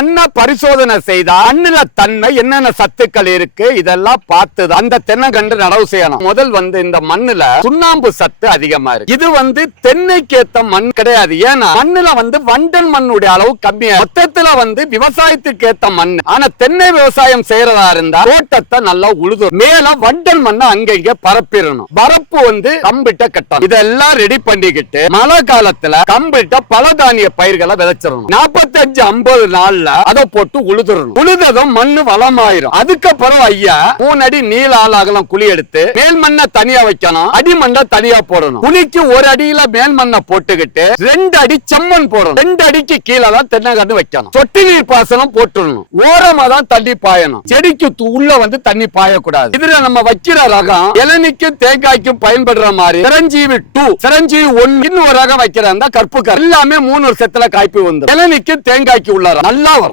மண்ணை பரிசோதனை செய்தா மண்ணுல தன்மை என்னென்ன சத்துக்கள் இருக்கு? இதெல்லாம் பார்த்து அந்த தென்னங்கன்று நடவு செய்யணும். முதல் வந்து இந்த மண்ணுல சுண்ணாம்பு சத்து அதிகமா இருக்கு. இது வந்து தென்னைக்கு ஏத்த மண் கிடையாது. ஏன்னா மண்ணுல வந்து வண்டல் மண்ணுடைய அளவு கம்மியா மொத்தத்துல வந்து விவசாயத்துக்கு ஏத்த மண். ஆனா தென்னை விவசாயம் செய்யறதா இருந்தா தோட்டத்தை நல்லா உழுது மேல வண்டல் மண்ணை அங்கங்க பரப்பிடணும். பரப்பு வந்து கம்பிட்ட கட்டணும். இதெல்லாம் ரெடி பண்ணிக்கிட்டு மழை காலத்துல கம்பிட்ட பல தானிய பயிர்களை விதைச்சிடணும். நாற்பத்தஞ்சு ஐம்பது நாள்ல அதை போட்டு உழுதுறணும். உழுததும் மண்ணு வளமாயிரும். அதுக்கப்புறம் ஐயா மூணு அடி நீள ஆளாகலாம் குழி எடுத்து மேல் மண்ணை தனியா வைக்கணும் அடி மண்ணை தனியா போடணும். குழிக்கு ஒரு அடியில மேல் மண்ணை போட்டுக்கிட்டு ரெண்டு அடி செம்மண் போடணும். ரெண்டு அடிக்கு கீழே தான் தென்னங்கன்று வைக்கணும். சொட்டு நீர் பாசனம் போட்டுடணும். ஓரமா தான் தண்ணி பாயணும். செடிக்கு உள்ள வந்து தண்ணி பாயக்கூடாது. இதுல நம்ம வைக்கிற ரகம் இளநிக்கும் தேங்காய்க்கும் பயன்படுற மாதிரி சிரஞ்சீவி டூ சிரஞ்சீவி ஒன்னு இன்னும் ஒரு ரகம் வைக்கிறதா கற்புக்கார் எல்லாமே மூணு வருஷத்துல காய்ப்பு வந்து இளநிக்கும் தேங்காய்க்கு உள்ள நல்லா